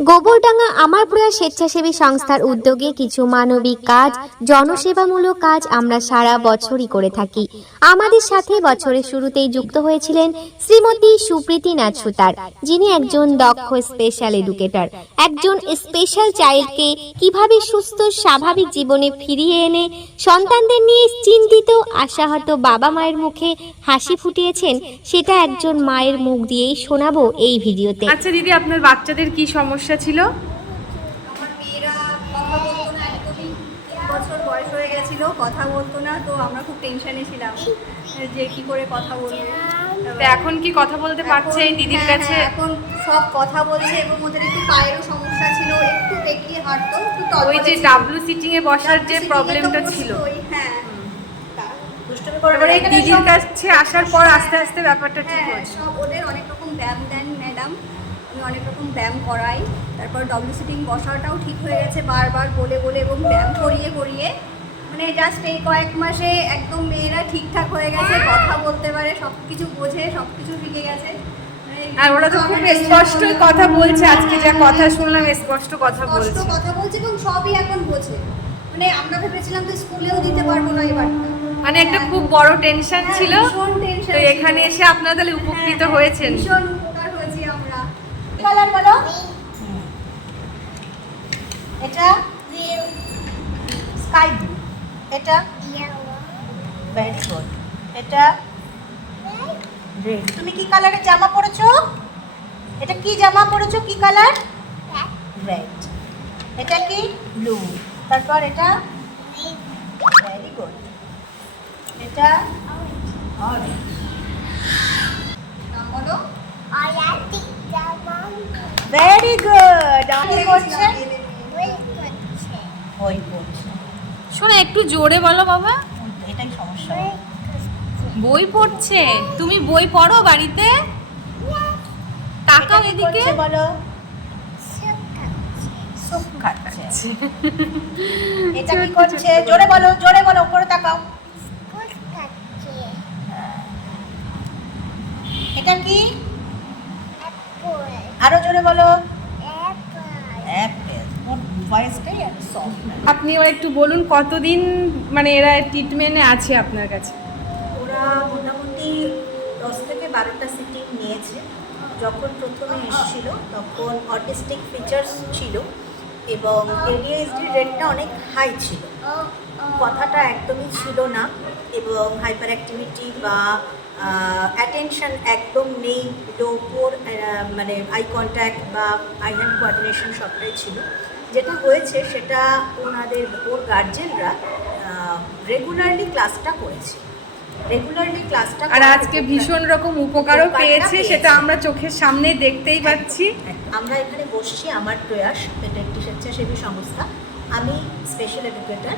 গোবরডাঙ্গা আমার প্রয়াস স্বেচ্ছাসেবী সংস্থার উদ্যোগে কিছু মানবিক কাজ, জনসেবামূলক কাজ আমরা সারা বছরই করে থাকি। আমাদের সাথে বছরের শুরুতেই যুক্ত হয়েছিলেন শ্রীমতী সুপ্রীতি নাথ সুতার যিনি একজন দক্ষ স্পেশাল এডুকেটর একজন স্পেশাল চাইল্ডকে কীভাবে সুস্থ, স্বাভাবিক জীবনে ফিরিয়ে এনে সন্তানদের নিয়ে চিন্তিত, আশাহত বাবা মায়ের মুখে হাসি ফুটিয়েছেন, সেটা একজন মায়ের মুখ দিয়েই শোনাবো এই ভিডিওতে। আচ্ছা দিদি, আপনার বাচ্চাদের কি সমস্যা? ছিল? আমার মেয়েরা কথা বলতো না একদমই বছর বয়স হয়ে গেছিল কথা বলতো না তো আমরা খুব টেনশনে ছিলাম যে কি করে কথা বলবে। তো এখন কি কথা বলতে পারছে এই দিদির হ্যাঁ, কাছে? হ্যাঁ, এখন সব কথা বলছে এবং ওদের একটু পায়েরও সমস্যা ছিল একটু বেঁকিয়ে হাঁটতো একটু ওই যে ছিল। ডাব্লু সিটিং এ বসার যে প্রবলেমটা ছিল। হ্যাঁ। এই দিদির কাছে আসার পর আস্তে আস্তে ব্যাপারটা ঠিক হ্যাঁ হচ্ছে সব ওদের অনেক রকম ব্যায়াম দেন ম্যাডাম। আমি অনেক রকম ব্যায়াম করাই। তারপর ডব্লিউ সিটিং বসাটাও ঠিক হয়ে গেছে বারবার বলে বলে এবং ব্যায়াম করিয়ে করিয়ে। মানে জাস্ট এই কয়েক মাসে একদম মেয়েরা ঠিকঠাক হয়ে গেছে কথা বলতে পারে সব কিছু বোঝে সব কিছু শিখে গেছে। মানে আর ওরা তো খুব জন্য- কথা বলছে আজকে যা হ্যাঁ, কথা হ্যাঁ, শুনলাম স্পষ্ট কথা স্পষ্ট বলছে। কথা বলছে এবং সবই এখন বোঝে। মানে আমরা ভেবেছিলাম যে স্কুলেও দিতে পারব না এবারটা মানে একটা খুব বড় টেনশন হ্যাঁ, ছিল। তো এখানে এসে আপনারা তাহলে উপকৃত হ্যাঁ, হয়েছেন। ভীষণ উপকার হয়েছি আমরা। কালার বলো? এটা স্কাই ব্লু এটা ভেরি গুড এটা রেড তুমি কি কালারের জামা পরেছো? এটা কি জামা পরেছো? কি কালার রেড এটা কি? ব্লু তারপর এটা? ভেরি গুড অরেঞ্জ বলো। ভেরি গুড কি করছে? বই পড়ছে শোনো একটু জোরে বলো বাবা। এটাই সমস্যা। বই পড়ছে? তুমি বই পড়ো বাড়িতে? তাকাও এদিকে। বলো। এটা কি করছে? জোরে বলো জোরে বলো উপরে তাকাও। এটা কি? আরও জোরে বলো। অ্যাপেল ওর একটু বলুন কতদিন মানে এরা ট্রিটমেন্টে আছে আপনার কাছে? ওরা মোটামুটি দশ থেকে বারোটা সিটিং নিয়েছে। যখন প্রথমে এসেছিল তখন অটিস্টিক ফিচার্স ছিল এবং এডিএসডি রেটটা অনেক হাই ছিল। কথাটা একদমই ছিল না এবং হাইপার অ্যাক্টিভিটি বা অ্যাটেনশন একদম নেই লো পোর মানে আই কন্ট্যাক্ট বা আই হ্যান্ড কোঅর্ডিনেশন সবটাই ছিল। যেটা হয়েছে সেটা ওনাদের ওর গার্জেনরা রেগুলারলি ক্লাসটা করেছে। রেগুলারলি ক্লাসটা আর আজকে ভীষণ রকম উপকারও পেয়েছে সেটা আমরা চোখের সামনে দেখতেই পাচ্ছি। আমরা এখানে বসছি আমার প্রয়াস এটা একটি স্বেচ্ছাসেবী সংস্থা। আমি স্পেশাল এডুকেটর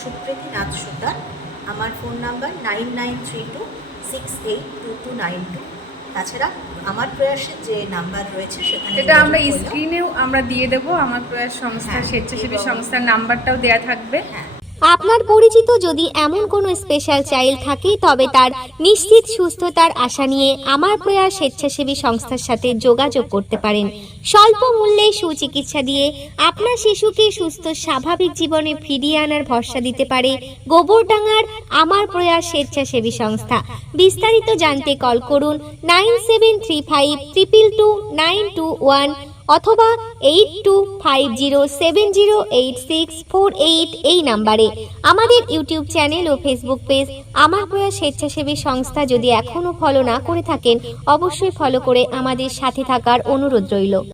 সুপ্রীতি নাথ সুতার। আমার phone number nine nine three two six eight two two nine two তাছাড়া আমার প্রয়াসের যে নাম্বার রয়েছে সেখানে এটা আমরা স্ক্রিনেও আমরা দিয়ে দেবো আমার প্রয়াস সংস্থা হ্যাঁ, স্বেচ্ছাসেবী সংস্থার নাম্বারটাও দেওয়া থাকবে। হ্যাঁ আপনার পরিচিত যদি এমন কোনো স্পেশাল চাইল্ড থাকে, তবে তার নিশ্চিত সুস্থতার আশা নিয়ে আমার প্রয়াস স্বেচ্ছাসেবী সংস্থার সাথে যোগাযোগ করতে পারেন। স্বল্প মূল্যে সুচিকিৎসা দিয়ে আপনার শিশুকে সুস্থ, স্বাভাবিক জীবনে ফিরিয়ে আনার ভরসা দিতে পারে গোবরডাঙ্গার আমার প্রয়াস স্বেচ্ছাসেবী সংস্থা। বিস্তারিত জানতে কল করুন nine seven three five triple two nine two one অথবা eight two five zero seven zero eight six four eight এই নাম্বারে। আমাদের ইউটিউব চ্যানেল ও ফেসবুক পেজ আমার প্রয়াস স্বেচ্ছাসেবী সংস্থা যদি এখনও ফলো না করে থাকেন, অবশ্যই ফলো করে আমাদের সাথে থাকার অনুরোধ রইল।